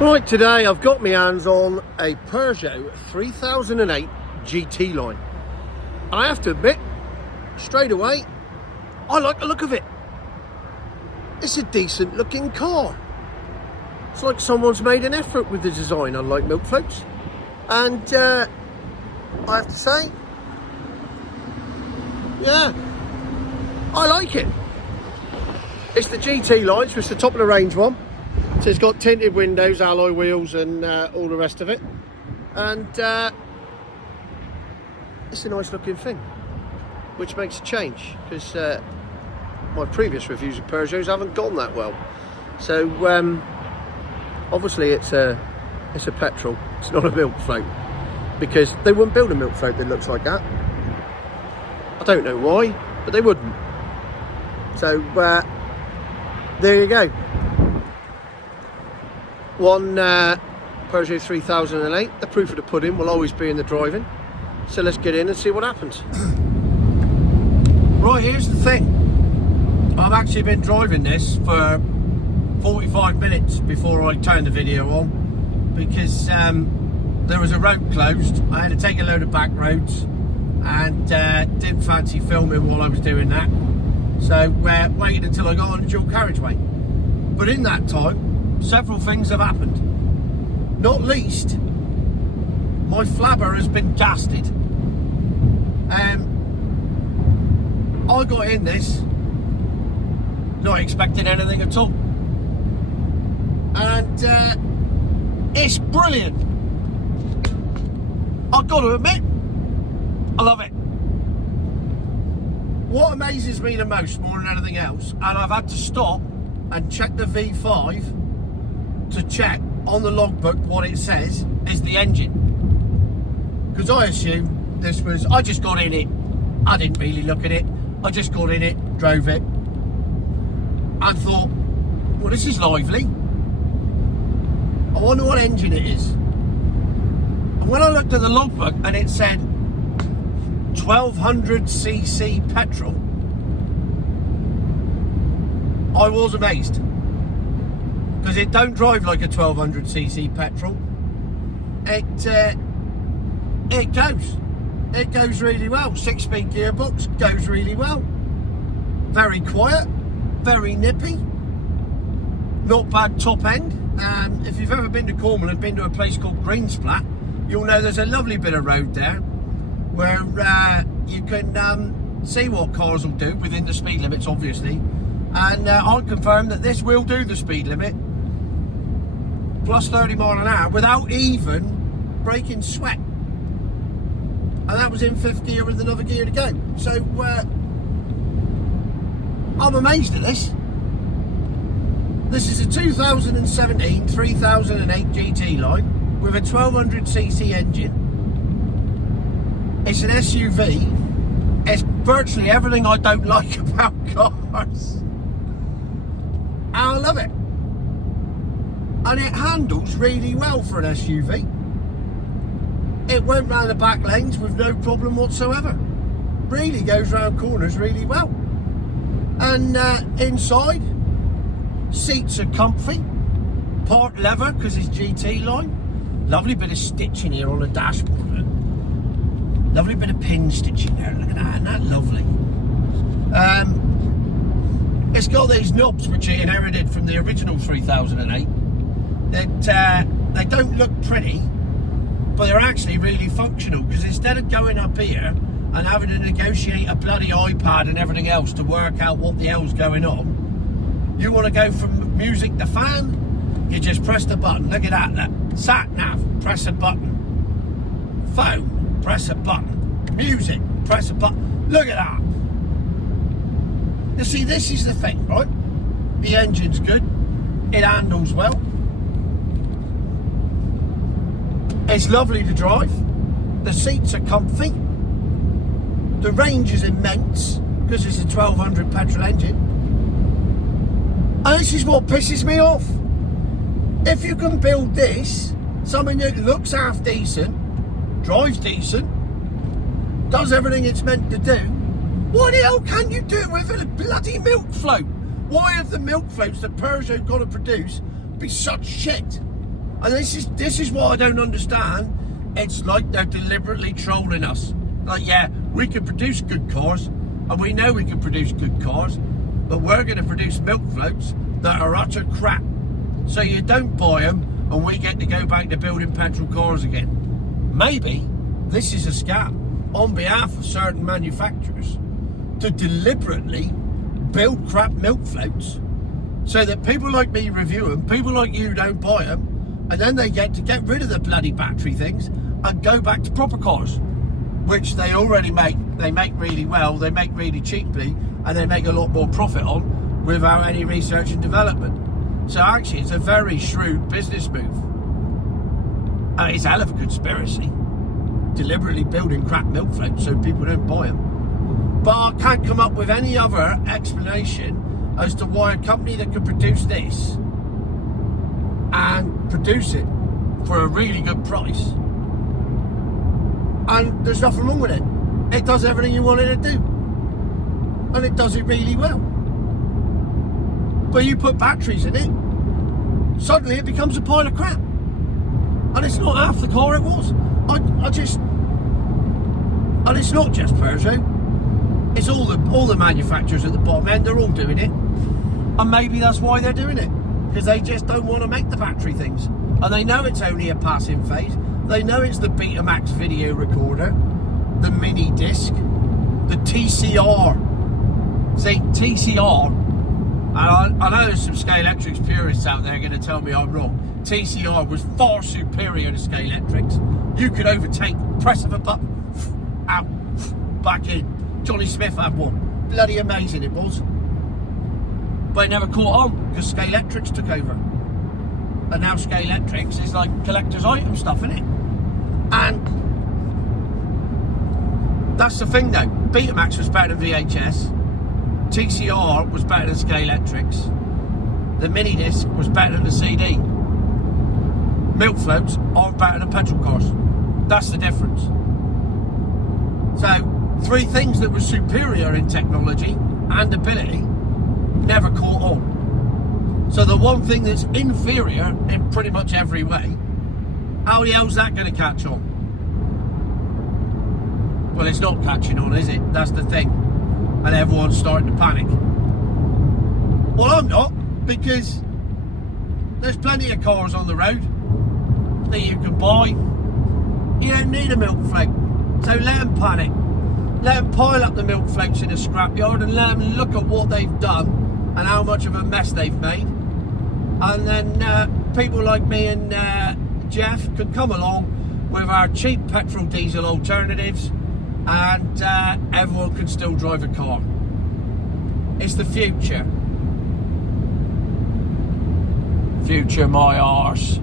Right, today I've got my hands on a Peugeot 3008 GT line. And I have to admit, straight away, I like the look of it. It's a decent looking car. It's like someone's made an effort with the design, unlike milk floats. And I have to say, yeah, I like it. It's the GT line, so it's the top of the range one. So it's got tinted windows, alloy wheels and all the rest of it. And it's a nice looking thing, which makes a change because my previous reviews of Peugeots haven't gone that well. So obviously it's a petrol, it's not a milk float, because they wouldn't build a milk float that looks like that. I don't know why, but they wouldn't. So there you go. One Peugeot 3008, the proof of the pudding will always be in the driving. So let's get in and see what happens. Right, here's the thing. I've actually been driving this for 45 minutes before I turned the video on, because there was a road closed. I had to take a load of back roads and didn't fancy filming while I was doing that. So waited until I got on the dual carriageway. But in that time, several things have happened. Not least, my flabber has been gasted. I got in this not expecting anything at all, and it's brilliant. I've got to admit, I love it. What amazes me the most, more than anything else, and I've had to stop and check the V5 to check on the logbook what it says, is the engine. Because I assume this was, I just got in it, I didn't really look at it, I just got in it, drove it, and thought, well, this is lively, I wonder what engine it is. And when I looked at the logbook and it said 1200cc petrol, I was amazed, because it don't drive like a 1200cc petrol. It goes really well. 6-speed gearbox, goes really well. Very quiet, very nippy, not bad top end. If you've ever been to Cornwall and been to a place called Greensplat, you'll know there's a lovely bit of road there where you can see what cars will do within the speed limits, obviously. And I'll confirm that this will do the speed limit, plus 30 mile an hour, without even breaking sweat. And that was in 5th gear with another gear to go. So I'm amazed at this. This is a 2017 3008 GT line with a 1200cc engine. It's an SUV. It's virtually everything I don't like about cars. And I love it. And it handles really well for an SUV. It went round the back lanes with no problem whatsoever. Really goes round corners really well. And inside, seats are comfy, part leather because it's GT line. Lovely bit of stitching here on the dashboard. Lovely bit of pin stitching there. Look at that, isn't that lovely? It's got these knobs which I inherited from the original 3008. That they don't look pretty, but they're actually really functional, because instead of going up here and having to negotiate a bloody iPad and everything else to work out what the hell's going on, you want to go from music to fan, you just press the button. Look at that, look. Sat nav, press a button. Phone, press a button. Music, press a button. Look at that. You see, this is the thing, right? The engine's good, it handles well, it's lovely to drive, the seats are comfy, the range is immense because it's a 1200 petrol engine. And this is what pisses me off. If you can build this, something that looks half decent, drives decent, does everything it's meant to do, why the hell can't you do it with a bloody milk float? Why have the milk floats that Peugeot got to produce be such shit? And this is what I don't understand. It's like they're deliberately trolling us. Like, yeah, we can produce good cars, and we know we can produce good cars, but we're going to produce milk floats that are utter crap. So you don't buy them, and we get to go back to building petrol cars again. Maybe this is a scam on behalf of certain manufacturers to deliberately build crap milk floats so that people like me review them, people like you don't buy them, and then they get to get rid of the bloody battery things and go back to proper cars, which they already make. They make really well, they make really cheaply, and they make a lot more profit on without any research and development. So actually it's a very shrewd business move. And it's a hell of a conspiracy, deliberately building crap milk floats so people don't buy them. But I can't come up with any other explanation as to why a company that can produce this and produce it for a really good price, and there's nothing wrong with it. It does everything you want it to do, and it does it really well. But you put batteries in it, suddenly it becomes a pile of crap, and it's not half the car it was. And it's not just Peugeot. It's all the manufacturers at the bottom end. They're all doing it, and maybe that's why they're doing it, because they just don't want to make the battery things, and they know it's only a passing phase. They know it's the Betamax video recorder, the mini disc, the TCR. See, TCR, and I know there's some Scalextrics purists out there going to tell me I'm wrong. TCR was far superior to Scalextrics. You could overtake, press of a button, out, back in. Johnny Smith had one. Bloody amazing it was. But it never caught on because Scalextrics took over. And now Scalextrics is like collector's item stuff, isn't it? And that's the thing though. Betamax was better than VHS. TCR was better than Scalextrics. The mini disc was better than the CD. Milk floats aren't better than petrol cars. That's the difference. So, three things that were superior in technology and ability never caught on. So the one thing that's inferior in pretty much every way, how the hell's that going to catch on? Well, it's not catching on, is it? That's the thing. And everyone's starting to panic. Well, I'm not, because there's plenty of cars on the road that you can buy. You don't need a milk float. So let them panic. Let them pile up the milk floats in a scrapyard and let them look at what they've done and how much of a mess they've made. And then people like me and Jeff can come along with our cheap petrol diesel alternatives, and everyone can still drive a car. It's the future. Future my arse.